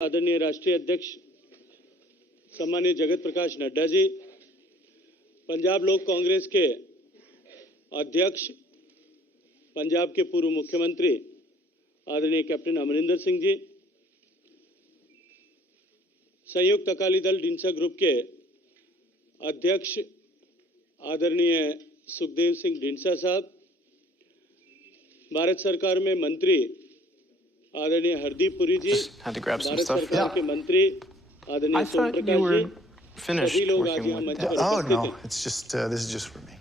आदरणीय राष्ट्रीय अध्यक्ष सम्मानीय जगत प्रकाश नड्डा जी, पंजाब लोक कांग्रेस के अध्यक्ष, पंजाब के पूर्व मुख्यमंत्री आदरणीय कैप्टन अमरिंदर सिंह जी, संयुक्त अकाली दल ढींसा ग्रुप के अध्यक्ष आदरणीय सुखदेव सिंह ढींसा साहब, भारत सरकार में मंत्री आदरणीय हरदीप पुरी जी, भारत सरकार के मंत्री आदरणीय सोम प्रकाश जी, सभी लोग आज यहाँ मंच पर उपस्थित हैं।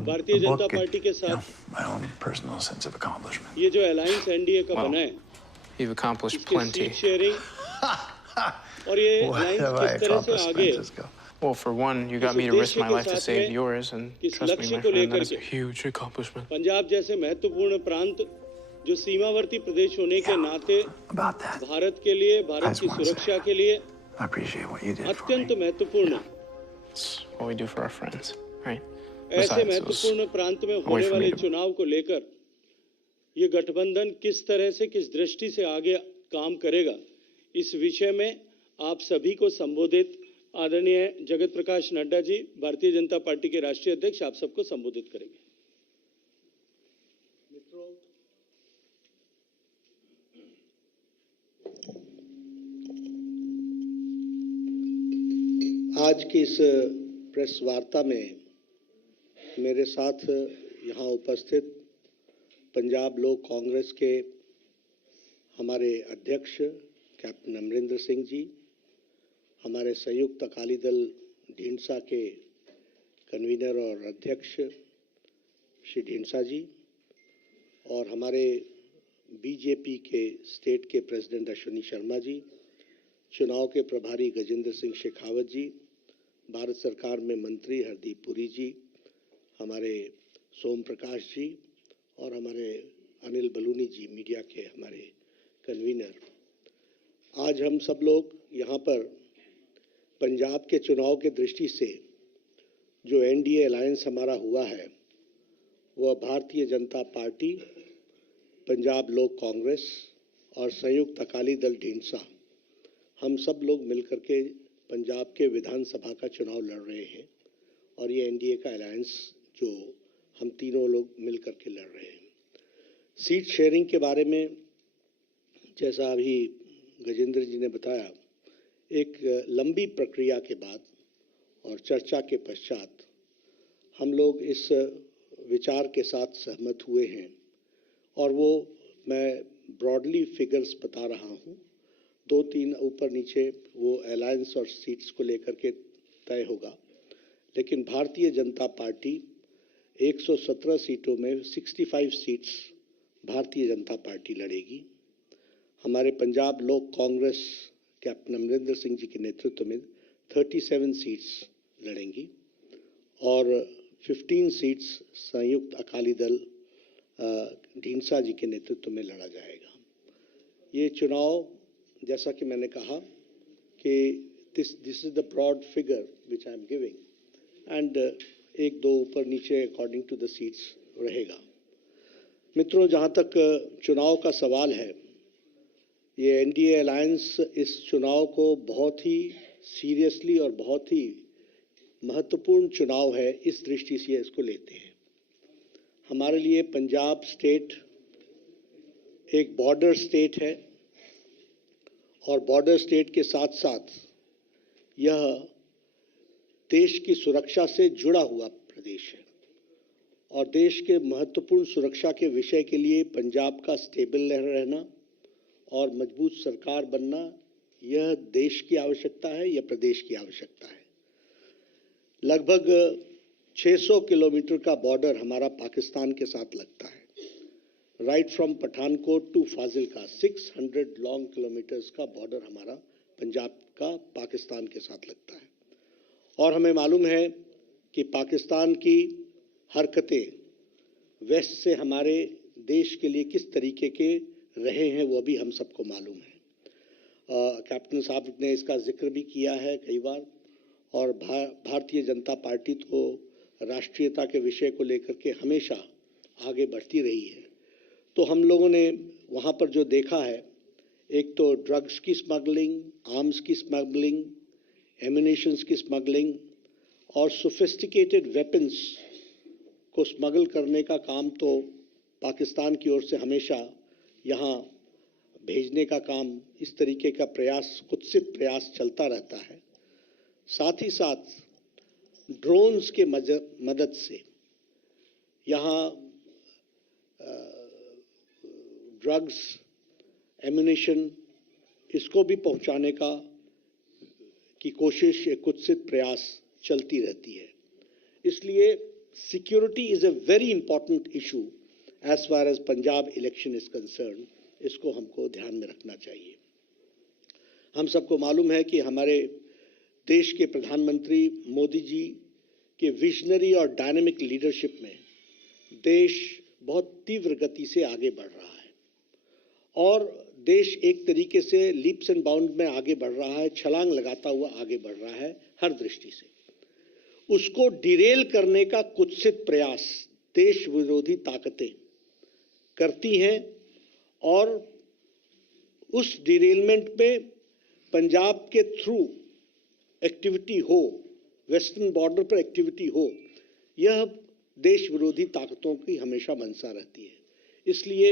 भारतीय जनता पार्टी के साथ ये जो अलायंस एनडीए का बना है, इसके सीट शेयरिंग और ये अलायंस किस तरह से आगे Well, for one, you got me to risk my life to save yours, and trust me, my friend, that is a huge accomplishment. Punjab जैसे महत्वपूर्ण प्रांत जो सीमावर्ती प्रदेश होने के नाते भारत के लिए, भारत की सुरक्षा के लिए अत्यंत महत्वपूर्ण है। What we do for our friends, right? ऐसे महत्वपूर्ण प्रांत में होने वाले चुनाव को लेकर ये गठबंधन किस तरह से, किस दृष्टि से आगे काम करेगा, इस विषय में आप सभी को संबोधित आदरणीय जगत प्रकाश नड्डा जी, भारतीय जनता पार्टी के राष्ट्रीय अध्यक्ष, आप सबको संबोधित करेंगे। मित्रों, आज की इस प्रेस वार्ता में मेरे साथ यहाँ उपस्थित पंजाब लोक कांग्रेस के हमारे अध्यक्ष कैप्टन अमरिंदर सिंह जी, हमारे संयुक्त अकाली दल ढींसा के कन्वीनर और अध्यक्ष श्री ढींसा जी, और हमारे बीजेपी के स्टेट के प्रेसिडेंट अश्विनी शर्मा जी, चुनाव के प्रभारी गजेंद्र सिंह शेखावत जी, भारत सरकार में मंत्री हरदीप पुरी जी, हमारे सोम प्रकाश जी और हमारे अनिल बलूनी जी, मीडिया के हमारे कन्वीनर। आज हम सब लोग यहाँ पर पंजाब के चुनाव के दृष्टि से जो एनडीए अलायंस हमारा हुआ है, वह भारतीय जनता पार्टी, पंजाब लोक कांग्रेस और संयुक्त अकाली दल ढींसा, हम सब लोग मिलकर के पंजाब के विधानसभा का चुनाव लड़ रहे हैं। और ये एनडीए का अलायंस जो हम तीनों लोग मिलकर के लड़ रहे हैं। सीट शेयरिंग के बारे में जैसा अभी गजेंद्र जी ने बताया, एक लंबी प्रक्रिया के बाद और चर्चा के पश्चात हम लोग इस विचार के साथ सहमत हुए हैं, और वो मैं ब्रॉडली फिगर्स बता रहा हूँ, 2-3 ऊपर नीचे वो अलायंस और सीट्स को लेकर के तय होगा। लेकिन भारतीय जनता पार्टी 117 सीटों में 65 सीट्स भारतीय जनता पार्टी लड़ेगी। हमारे पंजाब लोक कांग्रेस कैप्टन अमरिंदर सिंह जी के नेतृत्व में 37 सीट्स लड़ेंगी और 15 सीट्स संयुक्त अकाली दल ढींसा जी के नेतृत्व में लड़ा जाएगा। ये चुनाव, जैसा कि मैंने कहा कि this is the broad figure which I am giving, and 1-2 ऊपर नीचे अकॉर्डिंग टू द सीट्स रहेगा। मित्रों, जहाँ तक चुनाव का सवाल है, ये एनडीए अलायंस इस चुनाव को बहुत ही सीरियसली और बहुत ही महत्वपूर्ण चुनाव है, इस दृष्टि से इसको लेते हैं। हमारे लिए पंजाब स्टेट एक बॉर्डर स्टेट है, और बॉर्डर स्टेट के साथ साथ यह देश की सुरक्षा से जुड़ा हुआ प्रदेश है, और देश के महत्वपूर्ण सुरक्षा के विषय के लिए पंजाब का स्टेबल रहना और मजबूत सरकार बनना, यह देश की आवश्यकता है, यह प्रदेश की आवश्यकता है। लगभग 600 किलोमीटर का बॉर्डर हमारा पाकिस्तान के साथ लगता है। Right from Pathankot to Fazilka 600 long kilometres का बॉर्डर हमारा पंजाब का पाकिस्तान के साथ लगता है। और हमें मालूम है कि पाकिस्तान की हरकतें वेस्ट से हमारे देश के लिए किस तरीके के रहे हैं, वो भी हम सबको मालूम है। कैप्टन साहब ने इसका जिक्र भी किया है कई बार, और भारतीय जनता पार्टी तो राष्ट्रीयता के विषय को लेकर के हमेशा आगे बढ़ती रही है। तो हम लोगों ने वहाँ पर जो देखा है, एक तो ड्रग्स की स्मगलिंग, आर्म्स की स्मगलिंग, एम्यूनिशंस की स्मगलिंग और सोफिस्टिकेटेड वेपन्स को स्मगल करने का काम तो पाकिस्तान की ओर से हमेशा यहाँ भेजने का काम, इस तरीके का प्रयास, कुत्सित प्रयास चलता रहता है। साथ ही साथ ड्रोन्स के मदद से यहाँ ड्रग्स, एम्यूनिशन, इसको भी पहुंचाने की कोशिश, एक कुत्सित प्रयास चलती रहती है। इसलिए security is a very important issue as far as Punjab election is concern. इसको हमको ध्यान में रखना चाहिए। हम सबको मालूम है कि हमारे देश के प्रधानमंत्री मोदी जी के विजनरी और डायनेमिक लीडरशिप में देश बहुत तीव्र गति से आगे बढ़ रहा है और देश एक तरीके से लीप्स एंड बाउंड में आगे बढ़ रहा है, छलांग लगाता हुआ आगे बढ़ रहा है हर दृष्टि से। उसको डिरेल करने का कुत्सित प्रयास देश विरोधी ताकतें करती हैं और उस डिरेलमेंट में पंजाब के थ्रू एक्टिविटी हो, वेस्टर्न बॉर्डर पर एक्टिविटी हो, यह देश विरोधी ताकतों की हमेशा मंशा रहती है। इसलिए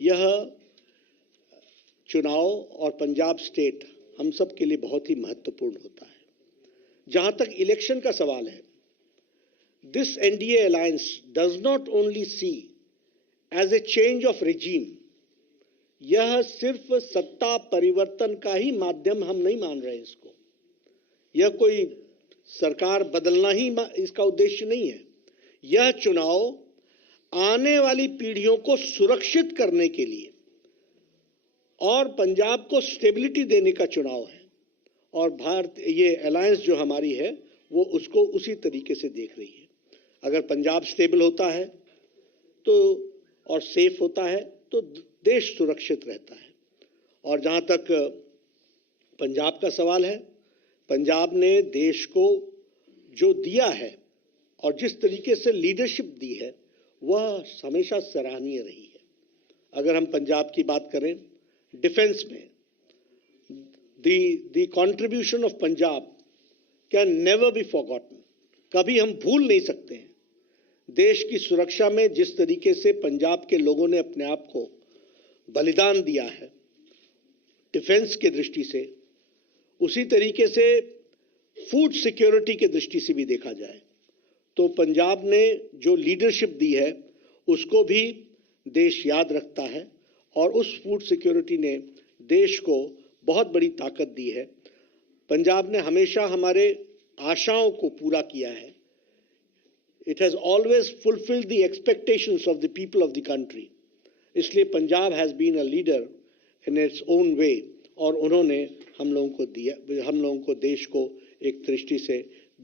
यह चुनाव और पंजाब स्टेट हम सब के लिए बहुत ही महत्वपूर्ण होता है। जहां तक इलेक्शन का सवाल है, this NDA alliance does not only see as a change of regime, यह सिर्फ सत्ता परिवर्तन का ही माध्यम हम नहीं मान रहे इसको। यह कोई सरकार बदलना ही इसका उद्देश्य नहीं है। यह चुनाव आने वाली पीढ़ियों को सुरक्षित करने के लिए और पंजाब को स्टेबिलिटी देने का चुनाव है और भारत, ये अलायंस जो हमारी है वो उसको उसी तरीके से देख रही है। अगर पंजाब स्टेबल होता है तो और सेफ होता है तो देश सुरक्षित रहता है। और जहां तक पंजाब का सवाल है, पंजाब ने देश को जो दिया है और जिस तरीके से लीडरशिप दी है वह हमेशा सराहनीय रही है। अगर हम पंजाब की बात करें, डिफेंस में the contribution of Punjab can never be forgotten, कभी हम भूल नहीं सकते हैं। देश की सुरक्षा में जिस तरीके से पंजाब के लोगों ने अपने आप को बलिदान दिया है डिफेंस के दृष्टि से, उसी तरीके से फूड सिक्योरिटी के दृष्टि से भी देखा जाए तो पंजाब ने जो लीडरशिप दी है उसको भी देश याद रखता है और उस फूड सिक्योरिटी ने देश को बहुत बड़ी ताकत दी है। पंजाब ने हमेशा हमारे आशाओं को पूरा किया है। It has always fulfilled the expectations of the people of the country. इसलिए Punjab has been a leader in its own way और उन्होंने हम लोगों को देश को एक दृष्टि से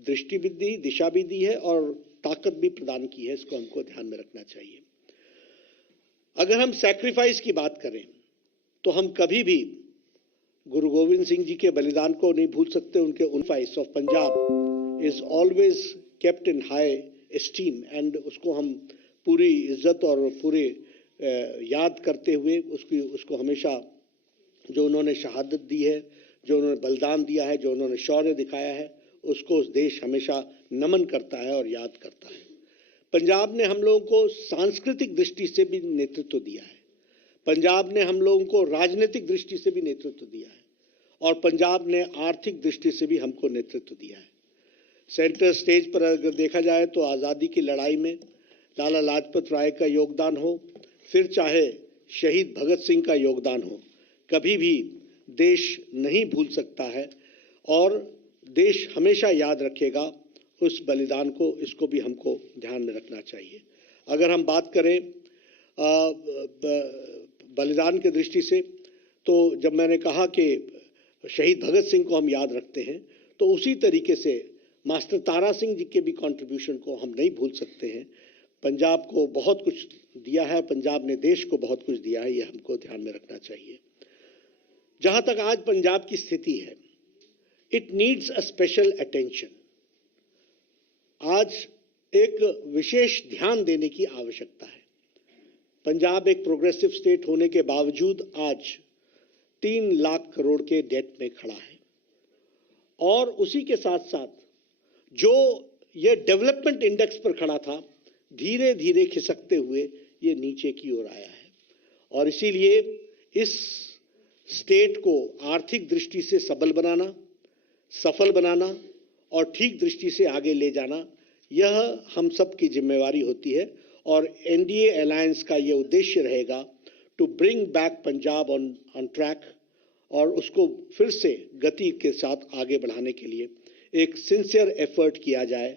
दृष्टि भी दी, दिशा भी दी है और ताकत भी प्रदान की है। इसको हमको ध्यान में रखना चाहिए। अगर हम सैक्रिफाइस की बात करें तो हम कभी भी गुरु गोविंद सिंह जी के बलिदान को नहीं भूल सकते। उनके sacrifice of Punjab is always kept in high esteem and उसको हम पूरी इज्जत और पूरे याद करते हुए उसको हमेशा जो उन्होंने शहादत दी है, जो उन्होंने बलिदान दिया है, जो उन्होंने शौर्य दिखाया है, उसको उस देश हमेशा नमन करता है और याद करता है। पंजाब ने हम लोगों को सांस्कृतिक दृष्टि से भी नेतृत्व दिया है। पंजाब ने हम लोगों को राजनीतिक दृष्टि से भी नेतृत्व दिया है और पंजाब ने आर्थिक दृष्टि से भी हमको नेतृत्व दिया है। सेंटर स्टेज पर अगर देखा जाए तो आज़ादी की लड़ाई में लाला लाजपत राय का योगदान हो, फिर चाहे शहीद भगत सिंह का योगदान हो, कभी भी देश नहीं भूल सकता है और देश हमेशा याद रखेगा उस बलिदान को। इसको भी हमको ध्यान में रखना चाहिए। अगर हम बात करें बलिदान की दृष्टि से, तो जब मैंने कहा कि शहीद भगत सिंह को हम याद रखते हैं तो उसी तरीके से मास्टर तारा सिंह जी के भी कंट्रीब्यूशन को हम नहीं भूल सकते हैं। पंजाब को बहुत कुछ दिया है, पंजाब ने देश को बहुत कुछ दिया है, ये हमको ध्यान में रखना चाहिए। जहां तक आज पंजाब की स्थिति है, it needs a special attention. आज एक विशेष ध्यान देने की आवश्यकता है। पंजाब एक प्रोग्रेसिव स्टेट होने के बावजूद आज 3 लाख करोड़ के डेट में खड़ा है। और उसी के साथ साथ जो ये डेवलपमेंट इंडेक्स पर खड़ा था, धीरे धीरे खिसकते हुए ये नीचे की ओर आया है। और इसीलिए इस स्टेट को आर्थिक दृष्टि से सबल बनाना, सफल बनाना और ठीक दृष्टि से आगे ले जाना, यह हम सब की जिम्मेवारी होती है। और एनडीए अलायंस का यह उद्देश्य रहेगा to bring back Punjab on track, और उसको फिर से गति के साथ आगे बढ़ाने के लिए एक सिंसियर एफर्ट किया जाए।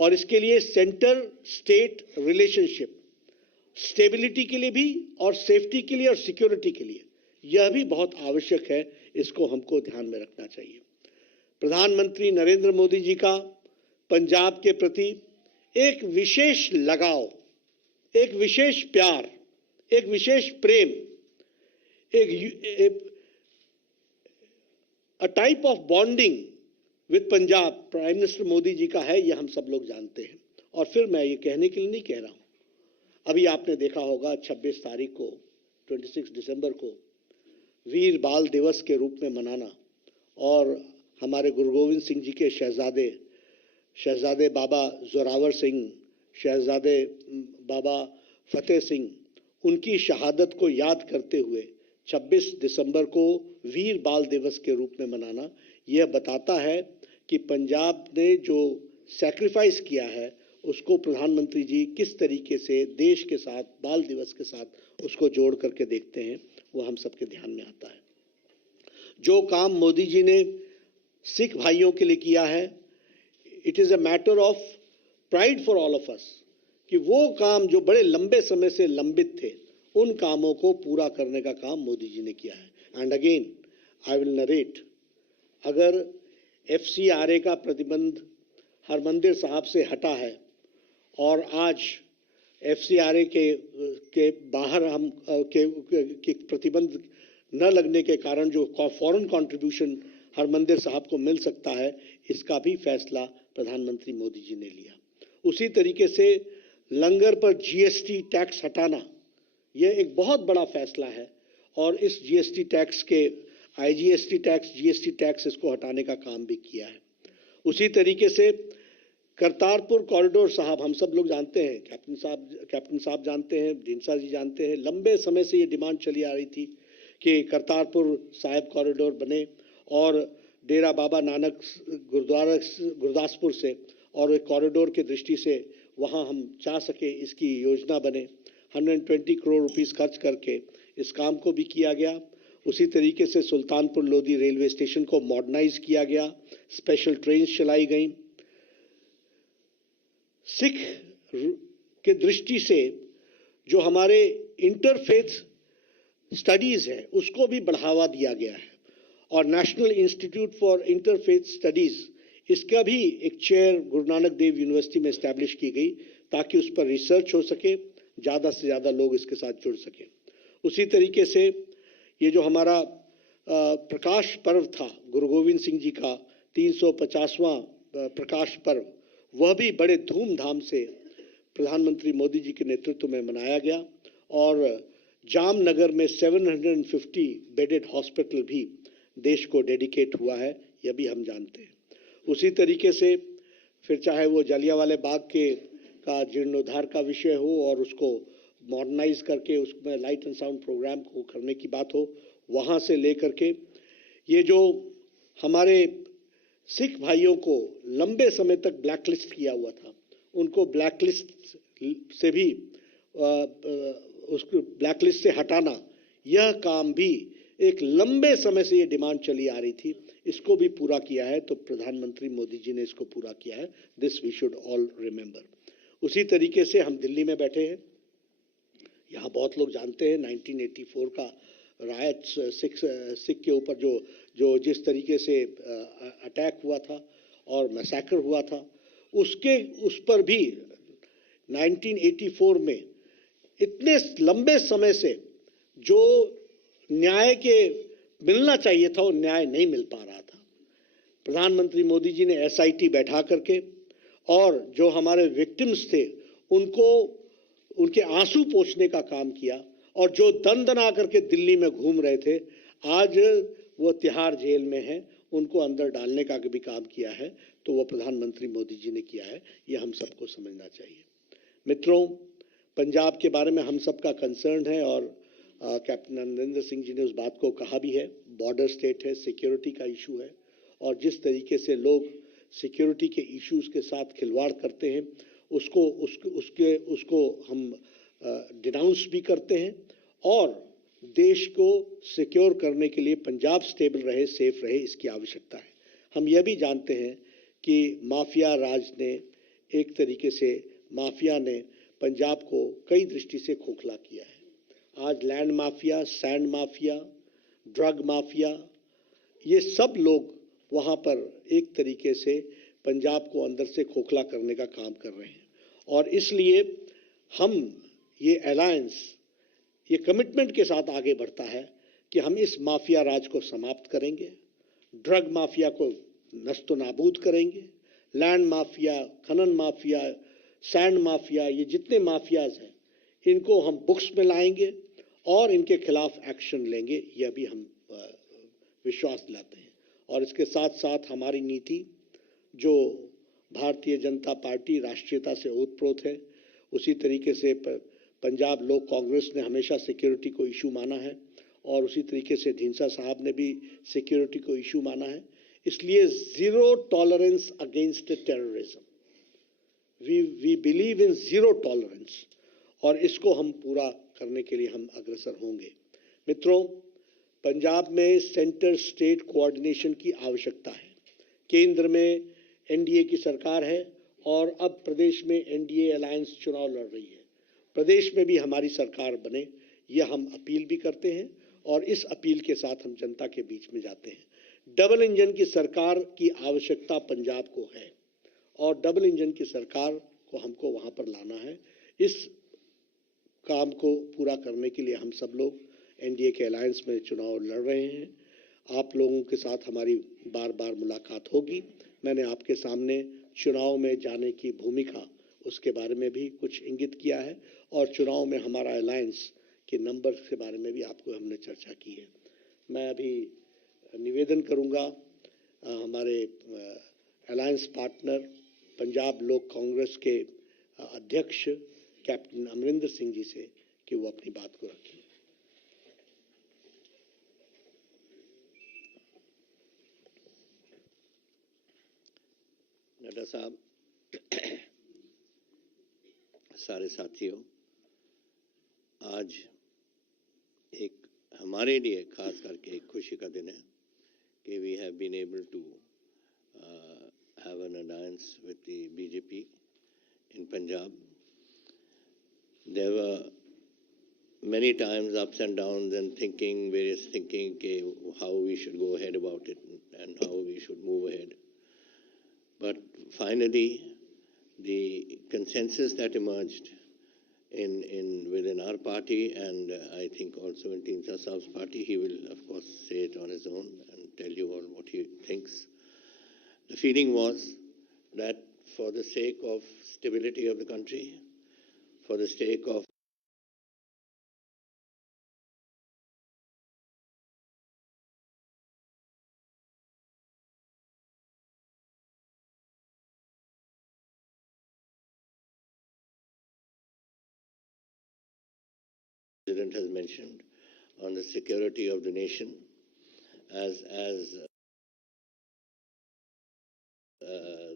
और इसके लिए सेंटर स्टेट रिलेशनशिप स्टेबिलिटी के लिए भी और सेफ्टी के लिए और सिक्योरिटी के लिए यह भी बहुत आवश्यक है। इसको हमको ध्यान में रखना चाहिए। प्रधानमंत्री नरेंद्र मोदी जी का पंजाब के प्रति एक विशेष लगाव, एक विशेष प्यार, एक विशेष प्रेम, a type of bonding with Punjab prime minister Modi ji का है, यह हम सब लोग जानते हैं। और फिर मैं ये कहने के लिए नहीं कह रहा हूं, अभी आपने देखा होगा 26 तारीख को 26 दिसंबर को वीर बाल दिवस के रूप में मनाना, और हमारे गुरु गोविंद सिंह जी के शहजादे बाबा जोरावर सिंह, शहजादे बाबा फतेह सिंह, उनकी शहादत को याद करते हुए 26 दिसंबर को वीर बाल दिवस के रूप में मनाना, यह बताता है कि पंजाब ने जो सैक्रिफाइस किया है उसको प्रधानमंत्री जी किस तरीके से देश के साथ, बाल दिवस के साथ उसको जोड़ करके देखते हैं, वो हम सबके ध्यान में आता है। जो काम मोदी जी ने सिख भाइयों के लिए किया है, it is a matter of pride for all of us, कि वो काम जो बड़े लंबे समय से लंबित थे, उन कामों को पूरा करने का काम मोदी जी ने किया है। And again I will narrate, अगर FCRA का प्रतिबंध हरमंदिर साहब से हटा है और आज FCRA के बाहर हम के प्रतिबंध न लगने के कारण जो फॉरेन कंट्रीब्यूशन हरमंदिर साहब को मिल सकता है, इसका भी फैसला प्रधानमंत्री मोदी जी ने लिया। उसी तरीके से लंगर पर GST टैक्स हटाना, यह एक बहुत बड़ा फैसला है, और इस GST टैक्स के IGST टैक्स, GST टैक्स, इसको हटाने का काम भी किया है। उसी तरीके से करतारपुर कॉरिडोर साहब, हम सब लोग जानते हैं, कैप्टन साहब जानते हैं, ढींडसा जी जानते हैं, लंबे समय से ये डिमांड चली आ रही थी कि करतारपुर साहिब कॉरिडोर बने और डेरा बाबा नानक गुरुद्वारा गुरदासपुर से और एक कॉरिडोर की दृष्टि से वहाँ हम चाह सके इसकी योजना बने। 120 करोड़ रुपीस खर्च करके इस काम को भी किया गया। उसी तरीके से सुल्तानपुर लोधी रेलवे स्टेशन को मॉडर्नाइज किया गया, स्पेशल ट्रेन चलाई गई। सिख के दृष्टि से जो हमारे इंटरफेथ स्टडीज है उसको भी बढ़ावा दिया गया है, और national institute for interfaith studies, इसका भी एक चेयर गुरु नानक देव यूनिवर्सिटी में एस्टैब्लिश की गई ताकि उस पर रिसर्च हो सके, ज़्यादा से ज़्यादा लोग इसके साथ जुड़ सकें। उसी तरीके से ये जो हमारा प्रकाश पर्व था, गुरु गोविंद सिंह जी का 350वां प्रकाश पर्व, वह भी बड़े धूमधाम से प्रधानमंत्री मोदी जी के नेतृत्व में मनाया गया, और जामनगर में 750 बेडेड हॉस्पिटल भी देश को डेडिकेट हुआ है, यह भी हम जानते हैं। उसी तरीके से फिर चाहे वो जलियांवाला बाग का जीर्णोद्धार का विषय हो और उसको मॉडर्नाइज करके उसमें लाइट एंड साउंड प्रोग्राम को करने की बात हो, वहाँ से लेकर के ये जो हमारे सिख भाइयों को लंबे समय तक ब्लैकलिस्ट किया हुआ था, उनको ब्लैकलिस्ट से भी उसको ब्लैकलिस्ट से हटाना, यह काम भी एक लंबे समय से ये डिमांड चली आ रही थी, इसको भी पूरा किया है। तो प्रधानमंत्री मोदी जी ने इसको पूरा किया है। This we should all remember. उसी तरीके से हम दिल्ली में बैठे हैं, यहाँ बहुत लोग जानते हैं 1984 का रायट सिख के ऊपर जो जिस तरीके से अटैक हुआ था और मैसेकर हुआ था, उस पर भी 1984 में इतने लंबे समय से जो न्याय के मिलना चाहिए था वो न्याय नहीं मिल पा रहा था। प्रधानमंत्री मोदी जी ने SIT बैठा करके और जो हमारे विक्टिम्स थे उनको उनके आंसू पोंछने का काम किया, और जो दन दना करके दिल्ली में घूम रहे थे, आज वो तिहाड़ जेल में हैं, उनको अंदर डालने का भी काम किया है तो वो प्रधानमंत्री मोदी जी ने किया है, ये हम सबको समझना चाहिए। मित्रों, पंजाब के बारे में हम सबका कंसर्न है और कैप्टन अमरिंदर सिंह जी ने उस बात को कहा भी है। बॉर्डर स्टेट है, सिक्योरिटी का इशू है और जिस तरीके से लोग सिक्योरिटी के इश्यूज के साथ खिलवाड़ करते हैं उसको हम डिनाउंस भी करते हैं और देश को सिक्योर करने के लिए पंजाब स्टेबल रहे, सेफ रहे, इसकी आवश्यकता है। हम यह भी जानते हैं कि माफिया राज ने एक तरीके से माफिया ने पंजाब को कई दृष्टि से खोखला किया है। आज land mafia, sand mafia, drug mafia, ये सब लोग वहाँ पर एक तरीके से पंजाब को अंदर से खोखला करने का काम कर रहे हैं और इसलिए हम ये अलायंस ये कमिटमेंट के साथ आगे बढ़ता है कि हम इस माफिया राज को समाप्त करेंगे, ड्रग माफिया को नस्तो नाबूद करेंगे, लैंड माफिया, खनन माफिया, सैंड माफिया, ये जितने माफियाज हैं इनको हम बुक्स में लाएंगे और इनके खिलाफ एक्शन लेंगे, यह भी हम विश्वास दिलाते हैं। और इसके साथ साथ हमारी नीति जो भारतीय जनता पार्टी राष्ट्रीयता से ओतप्रोत है, उसी तरीके से पंजाब लोक कांग्रेस ने हमेशा सिक्योरिटी को इशू माना है और उसी तरीके से ढींसा साहब ने भी सिक्योरिटी को इशू माना है। इसलिए zero tolerance against terrorism, we believe in zero tolerance और इसको हम पूरा करने के लिए हम अग्रसर होंगे। मित्रों, पंजाब में सेंटर स्टेट कोऑर्डिनेशन की आवश्यकता है। केंद्र में एनडीए की सरकार है और अब प्रदेश में एनडीए अलायंस चुनाव लड़ रही है। प्रदेश में भी हमारी सरकार बने, यह हम अपील भी करते हैं और इस अपील के साथ हम जनता के बीच में जाते हैं। डबल इंजन की सरकार की आवश्यकता पंजाब को है और डबल इंजन की सरकार को हमको वहां पर लाना है। इस काम को पूरा करने के लिए हम सब लोग एनडीए के अलायंस में चुनाव लड़ रहे हैं। आप लोगों के साथ हमारी बार बार मुलाकात होगी। मैंने आपके सामने चुनाव में जाने की भूमिका उसके बारे में भी कुछ इंगित किया है और चुनाव में हमारा अलायंस के नंबर के बारे में भी आपको हमने चर्चा की है। मैं अभी निवेदन करूंगा हमारे अलायंस पार्टनर पंजाब लोक कांग्रेस के अध्यक्ष कैप्टन अमरिंदर सिंह जी से कि वो अपनी बात को रखें। नड्डा साहब, सारे साथियों, आज एक हमारे लिए खास करके एक खुशी का दिन है कि we have been able to have an alliance with the BJP in Punjab. There were many times ups and downs and various thinking how we should go ahead about it and how we should move ahead. But finally, the consensus that emerged within our party, and I think also in Teen Saab's party, he will of course say it on his own and tell you all what he thinks. The feeling was that for the sake of stability of the country, for the sake of President has mentioned on the security of the nation as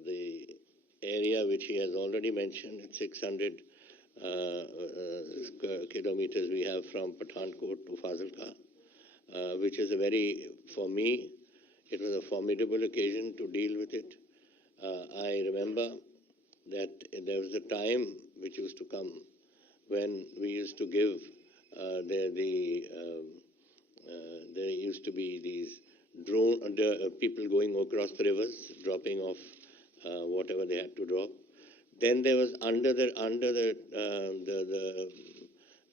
the area which he has already mentioned, 600 kilometers we have from Pathankot to Fazilka, which is for me, it was a formidable occasion to deal with it. I remember that there was a time which used to come when we used to give there used to be these drone people going across the rivers, dropping off whatever they had to drop. Then there was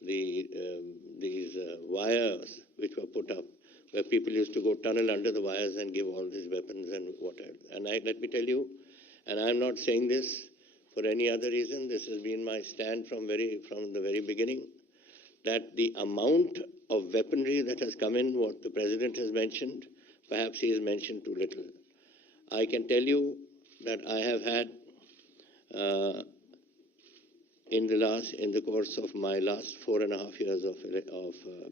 these wires which were put up, where people used to go tunnel under the wires and give all these weapons and whatever. And let me tell you, and I'm not saying this for any other reason, this has been my stand from the very beginning, that the amount of weaponry that has come in, what the President has mentioned, perhaps he has mentioned too little. I can tell you that I have had, in the course of my last 4.5 years of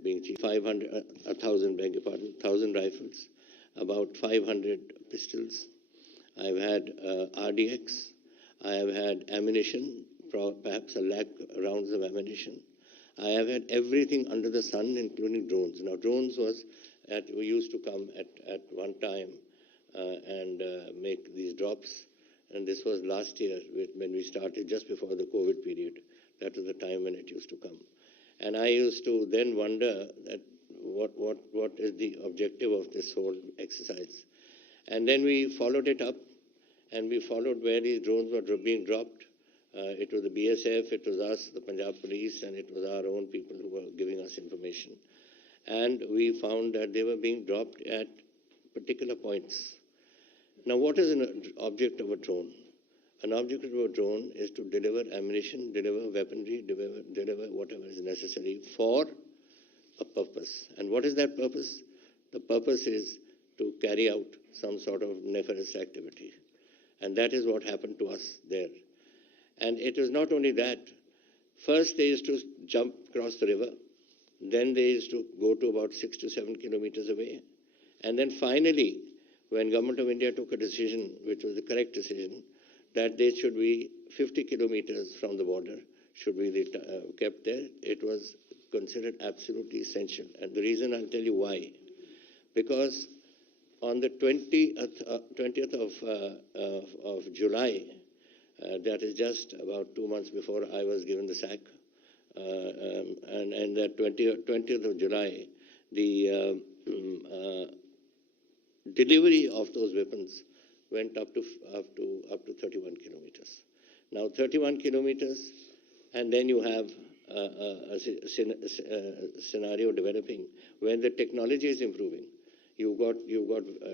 being chief, 1,000 rifles, about 500 pistols. I've had RDX. I have had ammunition, perhaps 1 lakh rounds of ammunition. I have had everything under the sun, including drones. Now, drones we used to come at one time and make these drops. And this was last year when we started, just before the COVID period. That was the time when it used to come. And I used to then wonder that what is the objective of this whole exercise. And then we followed it up, and we followed where these drones were being dropped. It was the BSF, it was us, the Punjab police, and it was our own people who were giving us information. And we found that they were being dropped at particular points. Now, what is an object of a drone? An object of a drone is to deliver ammunition, deliver weaponry, deliver whatever is necessary for a purpose. And what is that purpose? The purpose is to carry out some sort of nefarious activity. And that is what happened to us there. And it was not only that. First, they used to jump across the river. Then they used to go to about 6 to 7 kilometers away. And then finally, when Government of India took a decision, which was the correct decision, that they should be 50 kilometers from the border, should be kept there, it was considered absolutely essential. And the reason, I'll tell you why. Because on the 20th of July, that is just about 2 months before I was given the sack, and that 20th of July, the delivery of those weapons went up to 31 kilometers. Now 31 kilometers, and then you have a scenario developing where the technology is improving. You've got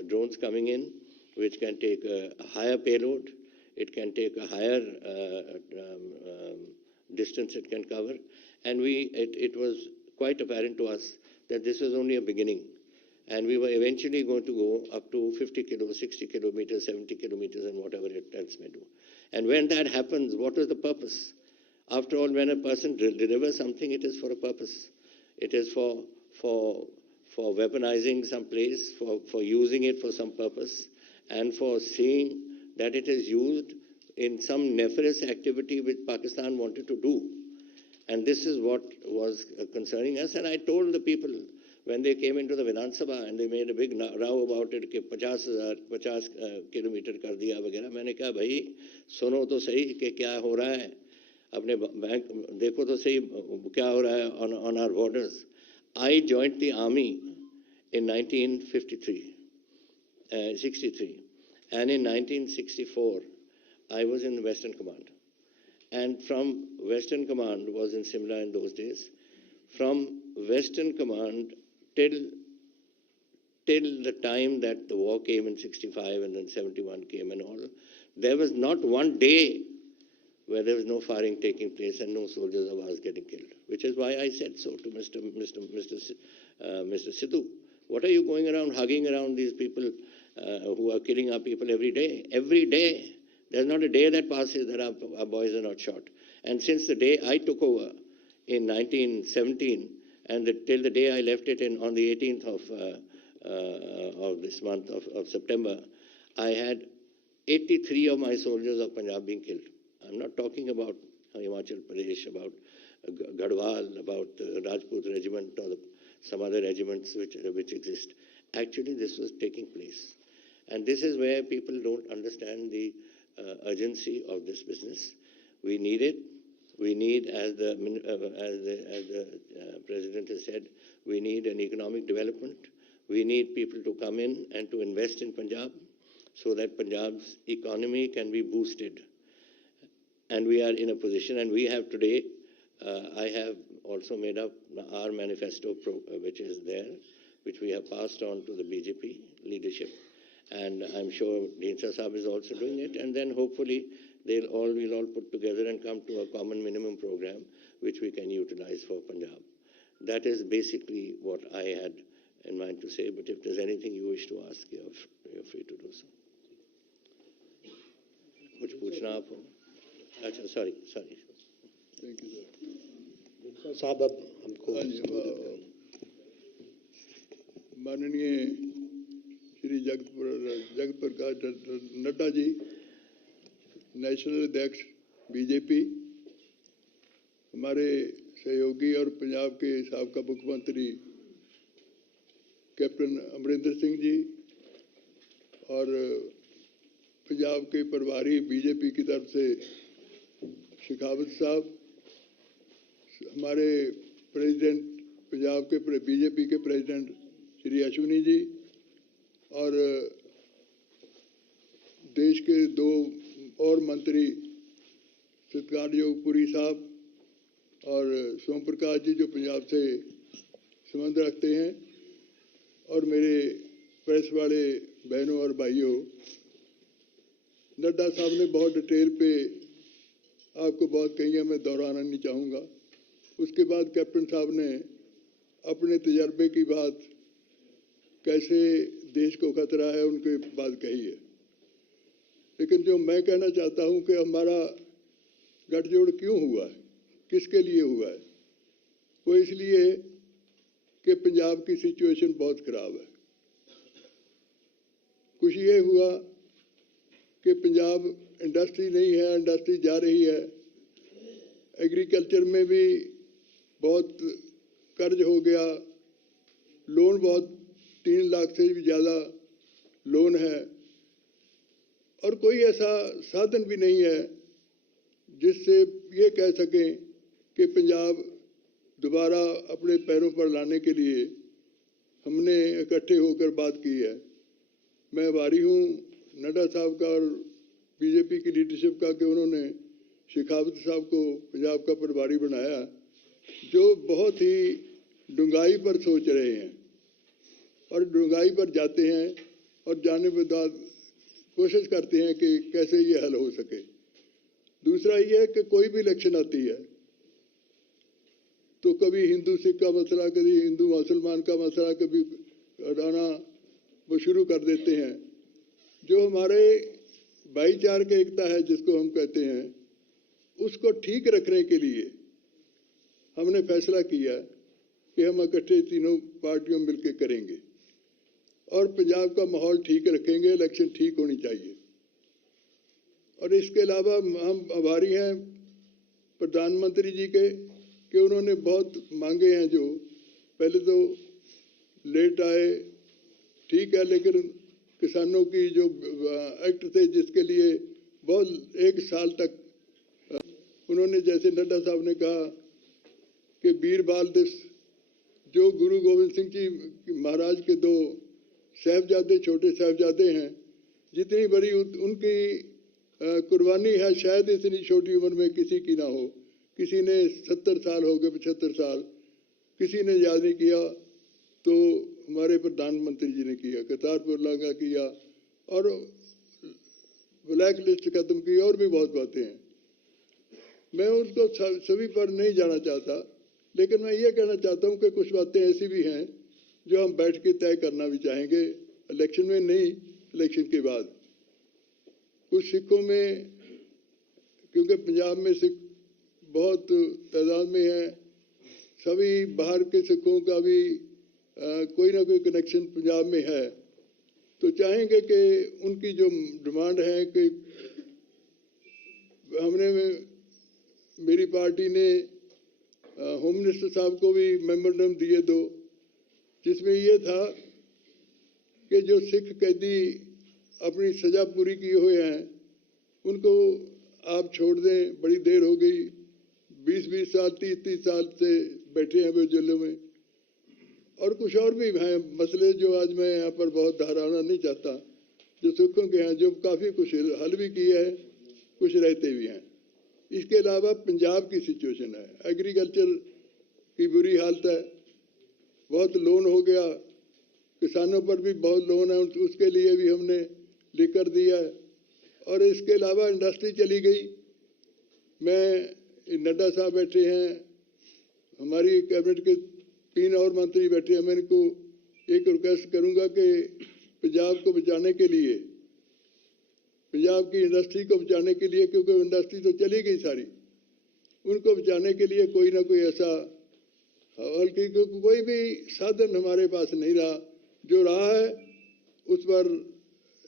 drones coming in, which can take a higher payload. It can take a higher distance it can cover, and it was quite apparent to us that this was only a beginning. And we were eventually going to go up to 50 kilometers, 60 kilometers, 70 kilometers, and whatever it else may do. And when that happens, what was the purpose? After all, when a person delivers something, it is for a purpose. It is for weaponizing some place, for using it for some purpose, and for seeing that it is used in some nefarious activity which Pakistan wanted to do. And this is what was concerning us. And I told the people, when they came into the Vidhan Sabha and they made a big row about it, कि 50 kilometre कर दिया वगैरह, मैंने कहा भाई सुनो तो सही कि क्या हो रहा है, अपने बैंक देखो तो सही क्या हो रहा है on our borders. I joined the army in 1963, and in 1964 I was in the Western Command, and from Western Command was in Simla in those days. From Western Command till the time that the war came in 65 and then 71 came and all, there was not one day where there was no firing taking place and no soldiers of ours getting killed. Which is why I said so to Mr. Sidhu. What are you going around hugging around these people who are killing our people every day? Every day. There's not a day that passes that our boys are not shot. And since the day I took over in 1917, and till the day I left it on the 18th of this month of September, I had 83 of my soldiers of Punjab being killed. I'm not talking about Himachal Pradesh, about Garhwal, about the Rajput regiment or some other regiments which exist. Actually, this was taking place. And this is where people don't understand the urgency of this business. We need it. We need, as the President has said, we need an economic development. We need people to come in and to invest in Punjab so that Punjab's economy can be boosted. And we are in a position, and we have today, I have also made up our manifesto, which is there, which we have passed on to the BJP leadership. And I'm sure Dhinsra Sahab is also doing it. And then hopefully we'll all put together and come to a common minimum program which we can utilize for Punjab. That is basically what I had in mind to say, but if there's anything you wish to ask, you're free to do so. कुछ पूछना आपको? अच्छा, sorry. Thank you sir. साहब अब हमको माननीय Shri Jagat Prakash Nadda ji, national अध्यक्ष BJP, हमारे सहयोगी और पंजाब के साबका मुख्यमंत्री कैप्टन अमरिंदर सिंह जी और पंजाब के प्रभारी बीजेपी की तरफ से शेखावत साहब, हमारे प्रेसिडेंट पंजाब के बीजेपी के प्रेसिडेंट श्री अश्विनी जी और देश के दो और मंत्री सत्कारयोग पुरी साहब और सोम प्रकाश जी जो पंजाब से संबंध रखते हैं, और मेरे प्रेस वाले बहनों और भाइयों, नड्डा साहब ने बहुत डिटेल पे आपको बहुत कही है, मैं दोहराना नहीं चाहूँगा। उसके बाद कैप्टन साहब ने अपने तजर्बे की बात, कैसे देश को खतरा है, उनकी बात कही है। लेकिन जो मैं कहना चाहता हूँ कि हमारा गठजोड़ क्यों हुआ है, किसके लिए हुआ है, वो इसलिए कि पंजाब की सिचुएशन बहुत ख़राब है। कुछ ये हुआ कि पंजाब इंडस्ट्री नहीं है, इंडस्ट्री जा रही है, एग्रीकल्चर में भी बहुत कर्ज हो गया, लोन बहुत 3 लाख से भी ज़्यादा लोन है, और कोई ऐसा साधन भी नहीं है जिससे ये कह सकें कि पंजाब दोबारा अपने पैरों पर लाने के लिए हमने इकट्ठे होकर बात की है। मैं आभारी हूँ नड्डा साहब का और बीजेपी की लीडरशिप का कि उन्होंने शेखावत साहब को पंजाब का प्रभारी बनाया, जो बहुत ही डूंघाई पर सोच रहे हैं और डूंघाई पर जाते हैं और जाने के बाद कोशिश करते हैं कि कैसे ये हल हो सके। दूसरा ये है कि कोई भी इलेक्शन आती है तो कभी हिंदू सिख का मसला, कभी हिंदू मुसलमान का मसला, कभी हटाना वो शुरू कर देते हैं। जो हमारे भाईचारे की एकता है जिसको हम कहते हैं, उसको ठीक रखने के लिए हमने फैसला किया कि हम इकट्ठे तीनों पार्टियों मिलकर करेंगे और पंजाब का माहौल ठीक रखेंगे, इलेक्शन ठीक होनी चाहिए। और इसके अलावा हम आभारी हैं प्रधानमंत्री जी के कि उन्होंने बहुत मांगे हैं, जो पहले तो लेट आए ठीक है, लेकिन किसानों की जो एक्ट थे जिसके लिए बहुत 1 साल तक उन्होंने, जैसे नड्डा साहब ने कहा कि वीर बाल दिवस, जो गुरु गोविंद सिंह जी महाराज के 2 साहिबजादे, छोटे साहिबजादे हैं, जितनी बड़ी उनकी कुर्बानी है, शायद इतनी छोटी उम्र में किसी की ना हो। किसी ने 70 साल हो गए, 75 साल, किसी ने याद नहीं किया, तो हमारे प्रधानमंत्री जी ने किया, करतारपुर लांघा किया और ब्लैक लिस्ट खत्म की, और भी बहुत बातें हैं। मैं उनको सभी पर नहीं जाना चाहता, लेकिन मैं ये कहना चाहता हूँ कि कुछ बातें ऐसी भी हैं जो हम बैठ के तय करना भी चाहेंगे, इलेक्शन में नहीं, इलेक्शन के बाद। कुछ सिखों में, क्योंकि पंजाब में सिख बहुत तादाद में है, सभी बाहर के सिखों का भी कोई ना कोई कनेक्शन पंजाब में है, तो चाहेंगे कि उनकी जो डिमांड है कि हमने मेरी पार्टी ने होम मिनिस्टर साहब को भी मेमोरेंडम दिए 2, जिसमें ये था कि जो सिख कैदी अपनी सज़ा पूरी किए हुए हैं उनको आप छोड़ दें, बड़ी देर हो गई, 20-20 साल 30-30 साल से बैठे हैं वो जेलों में। और कुछ और भी हैं मसले जो आज मैं यहाँ पर बहुत दोहराना नहीं चाहता, जो सिखों के हैं, जो काफ़ी कुछ हल भी किए हैं, कुछ रहते भी हैं। इसके अलावा पंजाब की सिचुएशन है, एग्रीकल्चर की बुरी हालत है, बहुत लोन हो गया, किसानों पर भी बहुत लोन है, उसके लिए भी हमने लेकर दिया है। और इसके अलावा इंडस्ट्री चली गई। मैं नड्डा साहब बैठे हैं, हमारी कैबिनेट के 3 और मंत्री बैठे हैं। मैं इनको एक रिक्वेस्ट करूंगा कि पंजाब को बचाने के लिए, पंजाब की इंडस्ट्री को बचाने के लिए, क्योंकि इंडस्ट्री तो चली गई सारी, उनको बचाने के लिए कोई ना कोई ऐसा हल्की, क्योंकि कोई भी साधन हमारे पास नहीं रहा। जो रहा है उस पर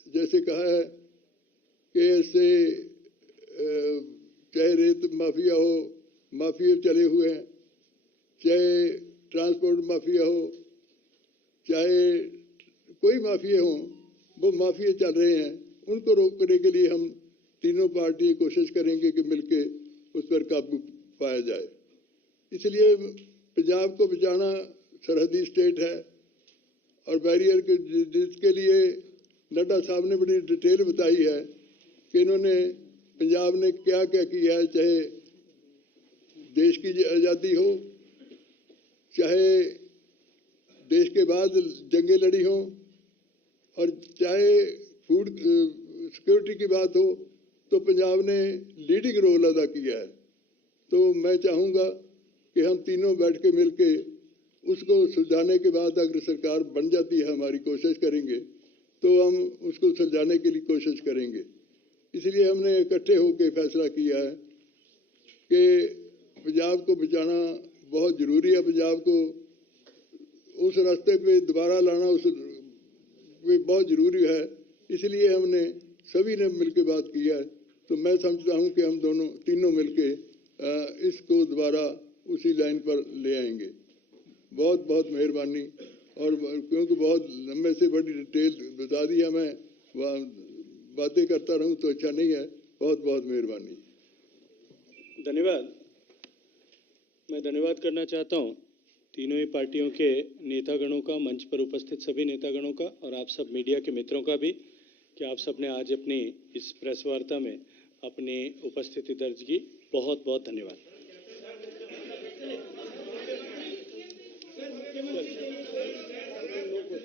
जैसे कहा है कि ऐसे चाहे रेत माफिया हो, माफिया चले हुए हैं, चाहे ट्रांसपोर्ट माफिया हो, चाहे कोई माफिया हो, वो माफिया चल रहे हैं। उनको रोकने के लिए हम तीनों पार्टी कोशिश करेंगे कि मिलके उस पर काबू पाया जाए। इसलिए पंजाब को बचाना, सरहदी स्टेट है और बैरियर के जिसके लिए नड्डा साहब ने बड़ी डिटेल बताई है कि इन्होंने पंजाब ने क्या क्या किया है, चाहे देश की आज़ादी हो, चाहे देश के बाद जंगें लड़ी हों, और चाहे फूड सिक्योरिटी की बात हो, तो पंजाब ने लीडिंग रोल अदा किया है। तो मैं चाहूँगा कि हम तीनों बैठ के मिल के उसको सुलझाने के बाद अगर सरकार बन जाती है, हमारी कोशिश करेंगे तो हम उसको सुलझाने के लिए कोशिश करेंगे। इसलिए हमने इकट्ठे होकर फैसला किया है कि पंजाब को बचाना बहुत ज़रूरी है। पंजाब को उस रास्ते पे दोबारा लाना उस पे बहुत ज़रूरी है। इसलिए हमने सभी ने मिलकर बात किया है। तो मैं समझता हूँ कि हम दोनों तीनों मिलकर इसको दोबारा उसी लाइन पर ले आएंगे। बहुत बहुत मेहरबानी। और क्योंकि बहुत लंबे से बड़ी डिटेल बता दिया, मैं बातें करता रहूं तो अच्छा नहीं है। बहुत बहुत मेहरबानी। धन्यवाद। मैं धन्यवाद करना चाहता हूं तीनों ही पार्टियों के नेतागणों का, मंच पर उपस्थित सभी नेतागणों का, और आप सब मीडिया के मित्रों का भी, कि आप सब ने आज अपनी इस प्रेस वार्ता में अपनी उपस्थिति दर्ज की। बहुत बहुत धन्यवाद।